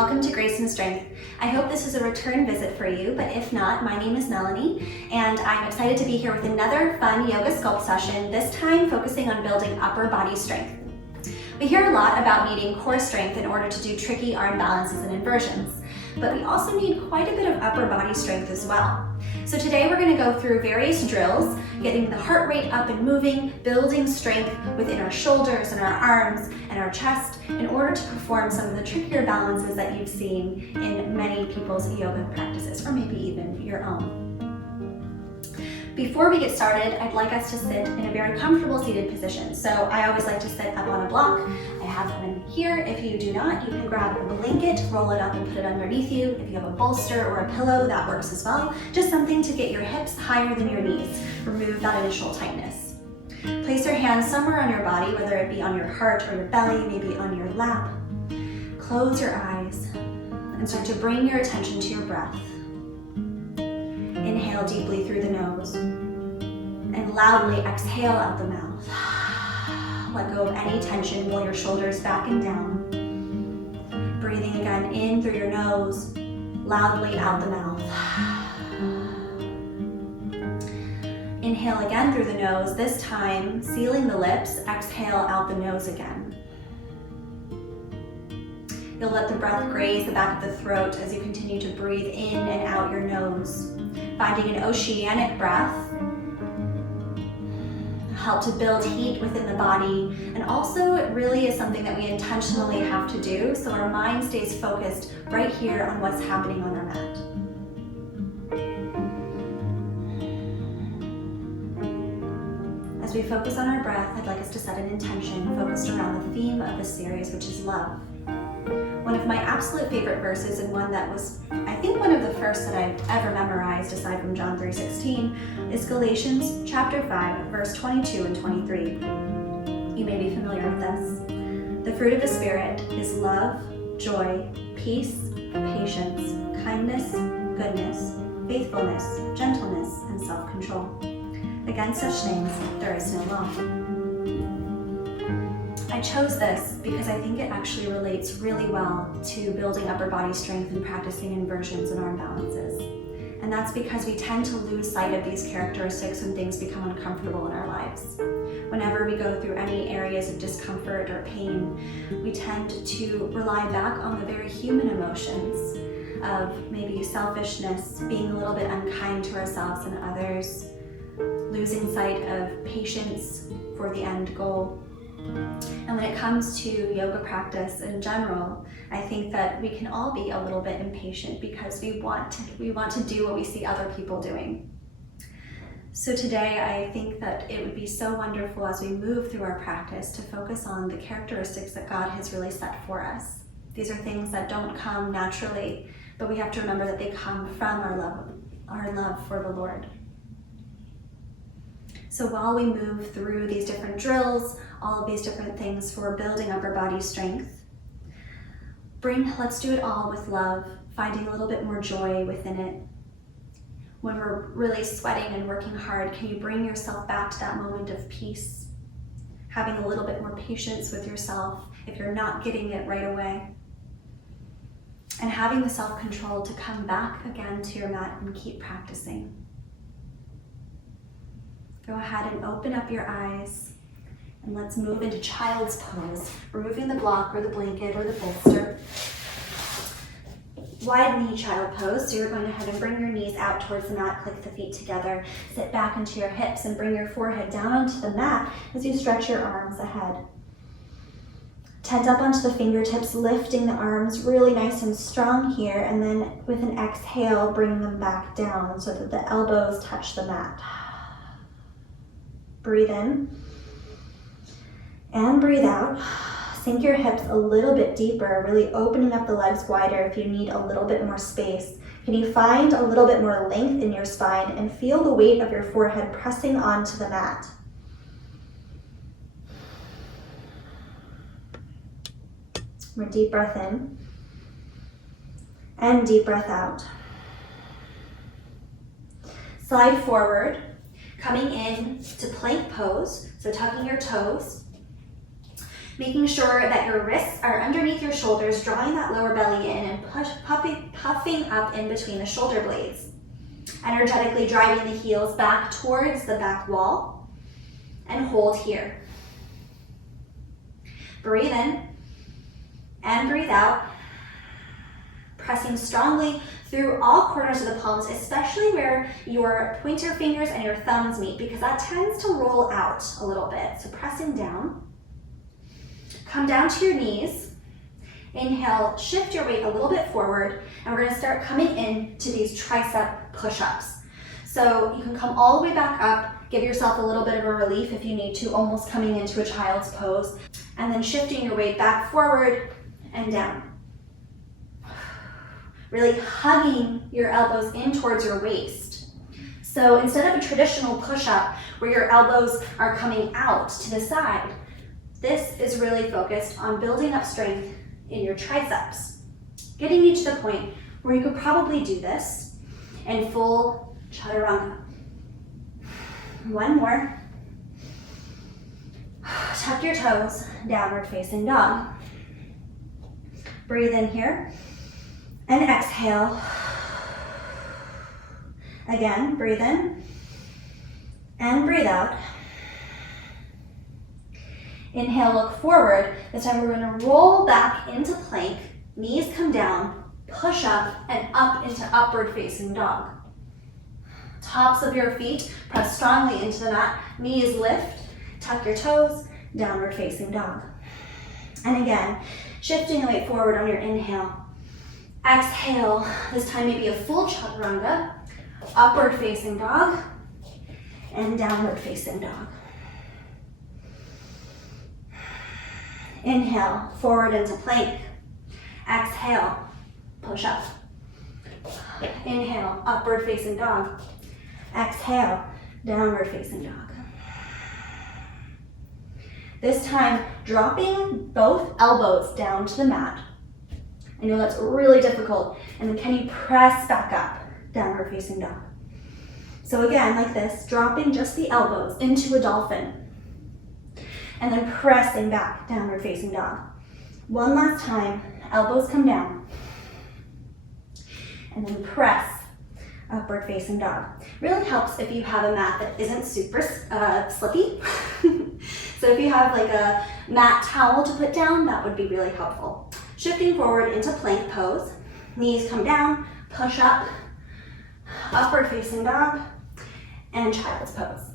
welcome to Grace and Strength. I hope this is a return visit for you, but if not, my name is Melanie, and I'm excited to be here with another fun Yoga Sculpt session, this time focusing on building upper body strength. We hear a lot about needing core strength in order to do tricky arm balances and inversions, but we also need quite a bit of upper body strength as well. So today we're going to go through various drills, getting the heart rate up and moving, building strength within our shoulders and our arms and our chest in order to perform some of the trickier balances that you've seen in many people's yoga practices, or maybe even your own. Before we get started, I'd like us to sit in a very comfortable seated position. So I always like to sit up on a block. I have them in here. If you do not, you can grab a blanket, roll it up and put it underneath you. If you have a bolster or a pillow, that works as well. Just something to get your hips higher than your knees. Remove that initial tightness. Place your hands somewhere on your body, whether it be on your heart or your belly, maybe on your lap. Close your eyes and start to bring your attention to your breath. Inhale deeply through the nose and loudly exhale out the mouth. Let go of any tension, roll your shoulders back and down. Breathing again in through your nose, loudly out the mouth. Inhale again through the nose, this time sealing the lips, exhale out the nose again. You'll let the breath graze the back of the throat as you continue to breathe in and out your nose. Finding an oceanic breath, help to build heat within the body, and also it really is something that we intentionally have to do so our mind stays focused right here on what's happening on our mat. As we focus on our breath, I'd like us to set an intention focused around the theme of this series, which is love. One of my absolute favorite verses, and one that was, I think, one of the first that I've ever memorized aside from John 3:16, is Galatians chapter 5, verse 22 and 23. You may be familiar with this. The fruit of the Spirit is love, joy, peace, patience, kindness, goodness, faithfulness, gentleness, and self-control. Against such things there is no law. I chose this because I think it actually relates really well to building upper body strength and practicing inversions and arm balances. And that's because we tend to lose sight of these characteristics when things become uncomfortable in our lives. Whenever we go through any areas of discomfort or pain, we tend to rely back on the very human emotions of maybe selfishness, being a little bit unkind to ourselves and others, losing sight of patience for the end goal. And when it comes to yoga practice in general, I think that we can all be a little bit impatient because we want to do what we see other people doing. So today I think that it would be so wonderful as we move through our practice to focus on the characteristics that God has really set for us. These are things that don't come naturally, but we have to remember that they come from our love for the Lord. So while we move through these different drills, all of these different things for building upper body strength, let's do it all with love, finding a little bit more joy within it. When we're really sweating and working hard, can you bring yourself back to that moment of peace? Having a little bit more patience with yourself if you're not getting it right away. And having the self-control to come back again to your mat and keep practicing. Go ahead and open up your eyes and let's move into child's pose, removing the block or the blanket or the bolster. Wide knee child pose, so you're going ahead and bring your knees out towards the mat, click the feet together, sit back into your hips and bring your forehead down onto the mat as you stretch your arms ahead. Tent up onto the fingertips, lifting the arms really nice and strong here, and then with an exhale, bring them back down so that the elbows touch the mat. Breathe in and breathe out. Sink your hips a little bit deeper, really opening up the legs wider if you need a little bit more space. Can you find a little bit more length in your spine and feel the weight of your forehead pressing onto the mat? More deep breath in and deep breath out. Slide forward, coming in to plank pose, so tucking your toes. Making sure that your wrists are underneath your shoulders, drawing that lower belly in and puffing up in between the shoulder blades. Energetically driving the heels back towards the back wall and hold here. Breathe in and breathe out, pressing strongly through all corners of the palms, especially where your pointer fingers and your thumbs meet, because that tends to roll out a little bit. So pressing down. Come down to your knees. Inhale, shift your weight a little bit forward, and we're gonna start coming into these tricep push-ups. So you can come all the way back up, give yourself a little bit of a relief if you need to, almost coming into a child's pose, and then shifting your weight back forward and down. Really hugging your elbows in towards your waist. So instead of a traditional push-up where your elbows are coming out to the side, this is really focused on building up strength in your triceps, getting you to the point where you could probably do this in full chaturanga. One more. Tuck your toes, downward facing dog. Breathe in here and exhale. Again, breathe in and breathe out. Inhale, look forward. This time we're going to roll back into plank. Knees come down, push up and up into upward facing dog. Tops of your feet press strongly into the mat. Knees lift, tuck your toes, downward facing dog. And again, shifting the weight forward on your inhale. Exhale, this time maybe a full chaturanga, upward facing dog, and downward facing dog. Inhale, forward into plank. Exhale, push up. Inhale, upward facing dog. Exhale, downward facing dog. This time, dropping both elbows down to the mat. I know that's really difficult. And then can you press back up, downward facing dog? So again, like this, dropping just the elbows into a dolphin. And then pressing back, downward facing dog. One last time, elbows come down. And then press, upward facing dog. Really helps if you have a mat that isn't super slippy. So if you have like a mat towel to put down, that would be really helpful. Shifting forward into plank pose. Knees come down, push up, upward facing dog, and child's pose.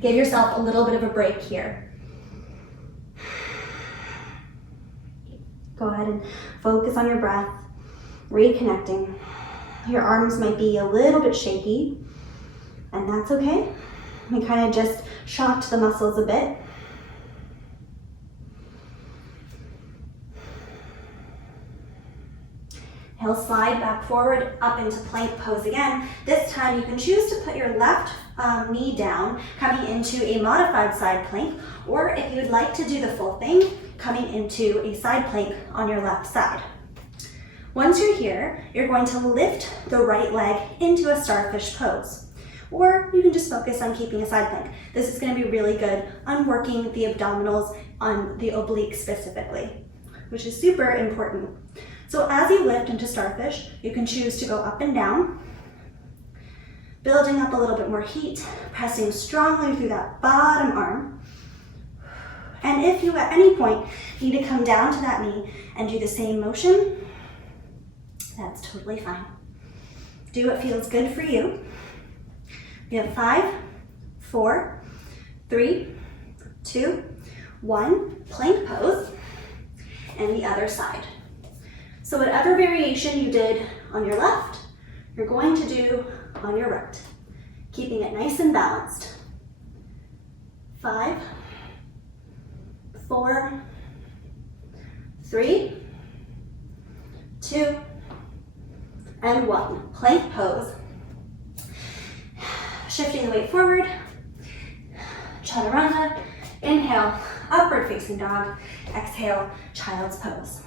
Give yourself a little bit of a break here. Go ahead and focus on your breath, reconnecting. Your arms might be a little bit shaky, and that's okay. We kind of just shocked the muscles a bit. He'll slide back forward, up into plank pose again. This time you can choose to put your left knee down, coming into a modified side plank, or if you'd like to do the full thing, coming into a side plank on your left side. Once you're here, you're going to lift the right leg into a starfish pose. Or you can just focus on keeping a side plank. This is going to be really good on working the abdominals on the obliques specifically, which is super important. So as you lift into starfish, you can choose to go up and down, building up a little bit more heat, pressing strongly through that bottom arm. And if you at any point need to come down to that knee and do the same motion, that's totally fine. Do what feels good for you. You have 5, 4, 3, 2, 1, plank pose, and the other side. So whatever variation you did on your left, you're going to do on your right, keeping it nice and balanced. 5, 4, 3, 2, and 1. Plank pose. Shifting the weight forward, chaturanga, inhale, upward facing dog, exhale, child's pose.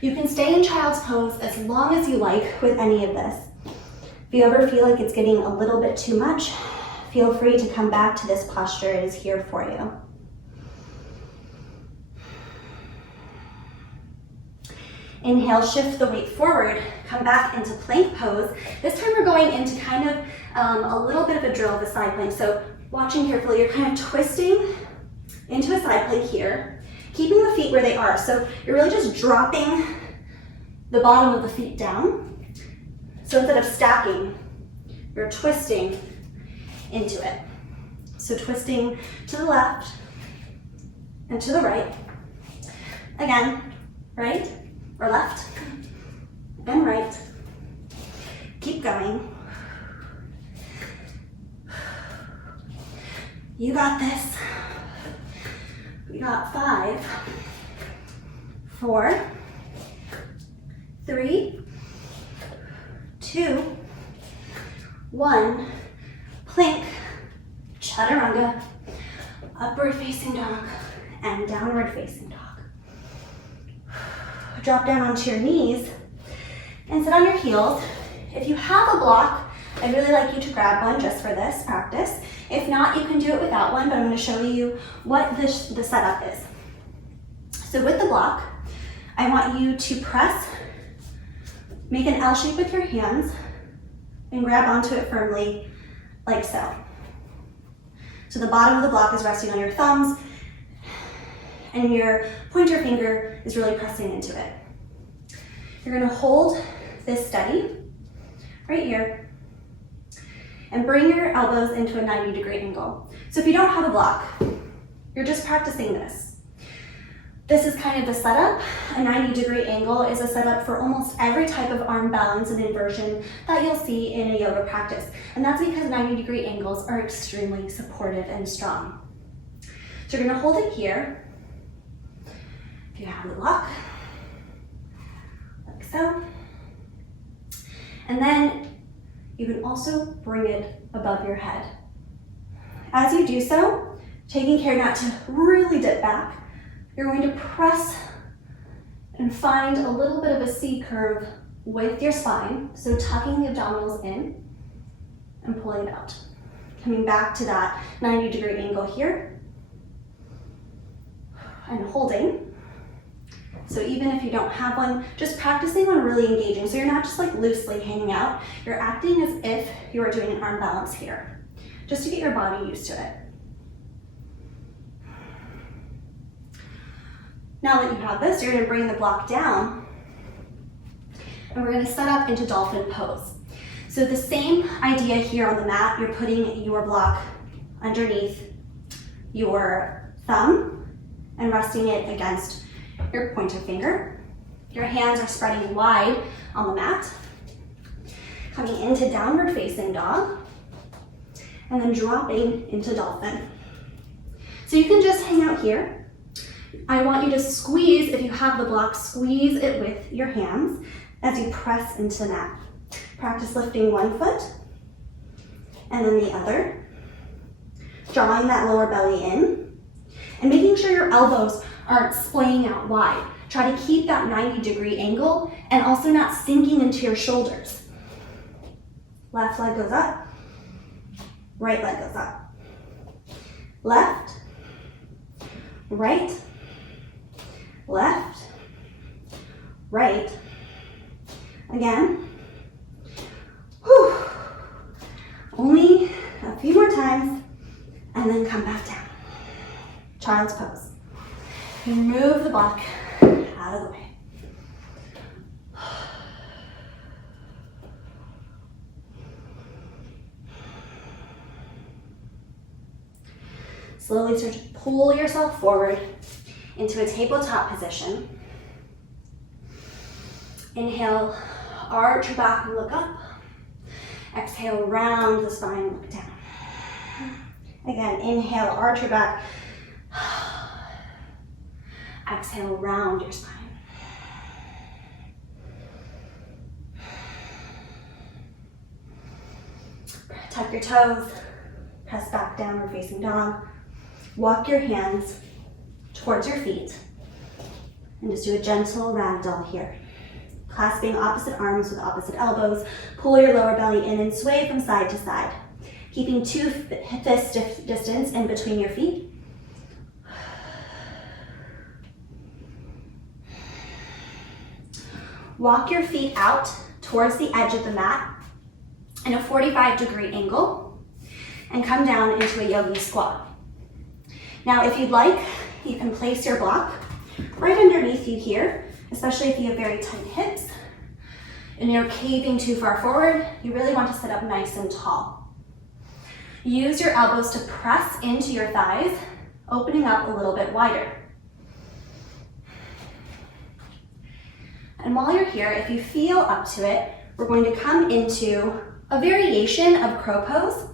You can stay in child's pose as long as you like with any of this. If you ever feel like it's getting a little bit too much, feel free to come back to this posture. It is here for you. Inhale, shift the weight forward, come back into plank pose. This time we're going into kind of a little bit of a drill of a side plank. So watching carefully, you're kind of twisting into a side plank here, keeping the feet where they are. So you're really just dropping the bottom of the feet down. So instead of stacking, you're twisting into it. So twisting to the left and to the right. Again, right or left and right. Keep going. You got this. We got 5, 4, 3, 2, 1. Plank, chaturanga, upward facing dog, and downward facing dog. Drop down onto your knees and sit on your heels. If you have a block, I'd really like you to grab one just for this practice. If not, you can do it without one, but I'm going to show you what the setup is. So with the block, I want you to press, make an L shape with your hands, and grab onto it firmly like so. So the bottom of the block is resting on your thumbs, and your pointer finger is really pressing into it. You're going to hold this steady right here and bring your elbows into a 90-degree angle. So if you don't have a block, you're just practicing this. This is kind of the setup. A 90-degree angle is a setup for almost every type of arm balance and inversion that you'll see in a yoga practice. And that's because 90-degree angles are extremely supportive and strong. So you're going to hold it here. If you have the block, like so. And then you can also bring it above your head. As you do so, taking care not to really dip back, you're going to press and find a little bit of a C curve with your spine. So tucking the abdominals in and pulling it out. Coming back to that 90-degree angle here and holding. So even if you don't have one, just practicing on really engaging. So you're not just like loosely hanging out, you're acting as if you are doing an arm balance here, just to get your body used to it. Now that you have this, you're gonna bring the block down and we're gonna set up into Dolphin Pose. So the same idea here on the mat, you're putting your block underneath your thumb and resting it against your pointer finger. Your hands are spreading wide on the mat. Coming into downward facing dog and then dropping into dolphin. So you can just hang out here. I want you to squeeze, if you have the block, squeeze it with your hands as you press into the mat. Practice lifting one foot and then the other. Drawing that lower belly in and making sure your elbows aren't splaying out wide. Try to keep that 90-degree angle and also not sinking into your shoulders. Left leg goes up, right leg goes up. Left, right, left, right. Again. Whew. Only a few more times and then come back down. Child's pose. Move the block out of the way. Slowly start to pull yourself forward into a tabletop position. Inhale, arch your back and look up. Exhale, round the spine and look down. Again, inhale, arch your back. Exhale, round your spine. Tuck your toes, press back, downward facing dog. Walk your hands towards your feet and just do a gentle ragdoll here. Clasping opposite arms with opposite elbows, pull your lower belly in and sway from side to side. keeping 2 fist distance in between your feet. Walk your feet out towards the edge of the mat in a 45-degree angle and come down into a yogi squat. Now, if you'd like, you can place your block right underneath you here, especially if you have very tight hips and you're caving too far forward. You really want to sit up nice and tall. Use your elbows to press into your thighs, opening up a little bit wider. And while you're here, if you feel up to it, we're going to come into a variation of crow pose.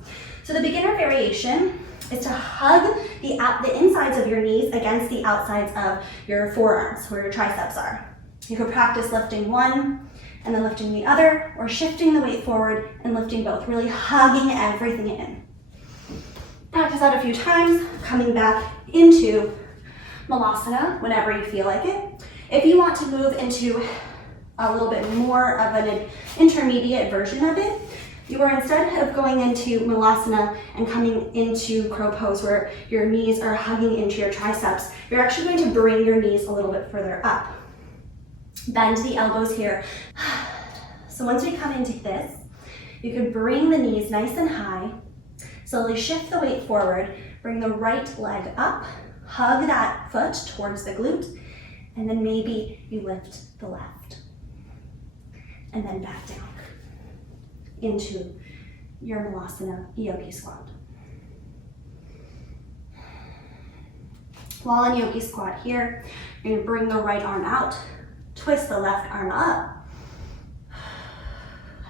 So the beginner variation is to hug the insides of your knees against the outsides of your forearms, where your triceps are. You could practice lifting one and then lifting the other, or shifting the weight forward and lifting both, really hugging everything in. Practice that a few times, coming back into Malasana whenever you feel like it. If you want to move into a little bit more of an intermediate version of it, you are, instead of going into Malasana and coming into crow pose where your knees are hugging into your triceps, you're actually going to bring your knees a little bit further up. Bend the elbows here. So once we come into this, you can bring the knees nice and high, slowly shift the weight forward, bring the right leg up, hug that foot towards the glute, and then maybe you lift the left. And then back down into your Malasana yogi squat. While in yogi squat here, you're going to bring the right arm out, twist the left arm up,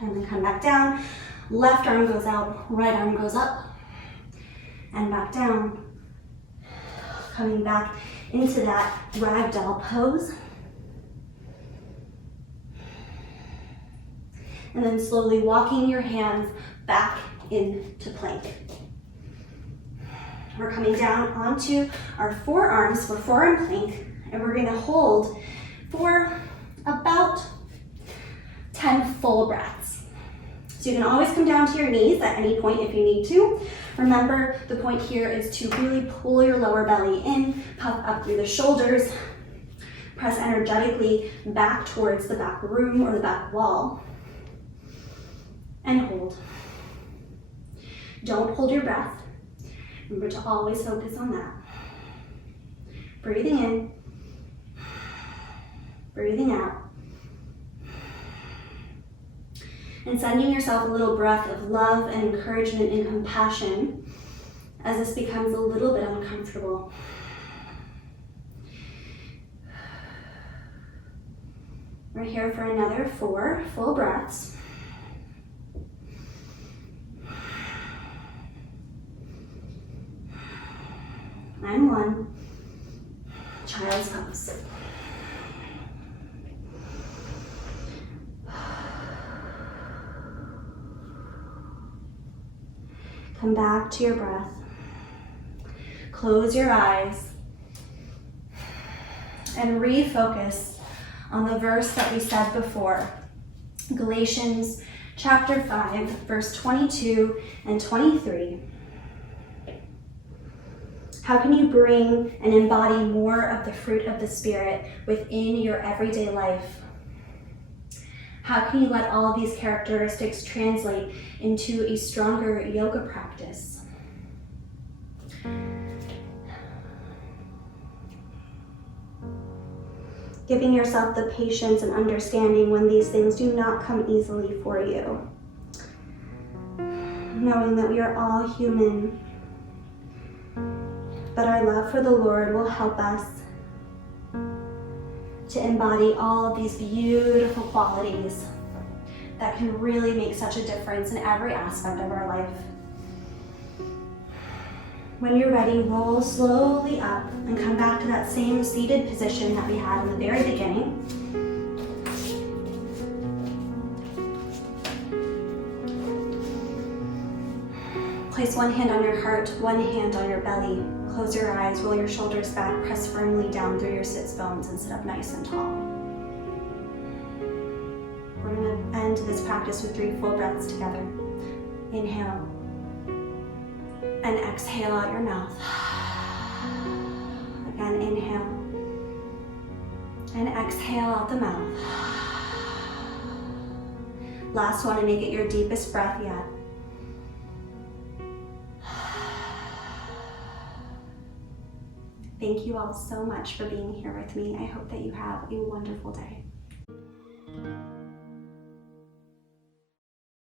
and then come back down. Left arm goes out, right arm goes up, and back down. Coming back into that ragdoll pose. And then slowly walking your hands back into plank. We're coming down onto our forearms for forearm plank, and we're going to hold for about 10 full breaths. So you can always come down to your knees at any point if you need to. Remember, the point here is to really pull your lower belly in, puff up through the shoulders, press energetically back towards the back room or the back wall, and hold. Don't hold your breath. Remember to always focus on that. Breathing in, breathing out, and sending yourself a little breath of love and encouragement and compassion as this becomes a little bit uncomfortable. We're here for another 4 full breaths. And 1, child's pose. Come back to your breath. Close your eyes and refocus on the verse that we said before. Galatians chapter 5, verse 22 and 23. How can you bring and embody more of the fruit of the Spirit within your everyday life? How can you let all these characteristics translate into a stronger yoga practice? Giving yourself the patience and understanding when these things do not come easily for you. Knowing that we are all human, but our love for the Lord will help us to embody all of these beautiful qualities that can really make such a difference in every aspect of our life. When you're ready, roll slowly up and come back to that same seated position that we had in the very beginning. Place one hand on your heart, one hand on your belly. Close your eyes, roll your shoulders back, press firmly down through your sits bones and sit up nice and tall. We're going to end this practice with 3 full breaths together. Inhale. and exhale out your mouth. Again, inhale and exhale out the mouth. Last one, and make it your deepest breath yet. Thank you all so much for being here with me. I hope that you have a wonderful day.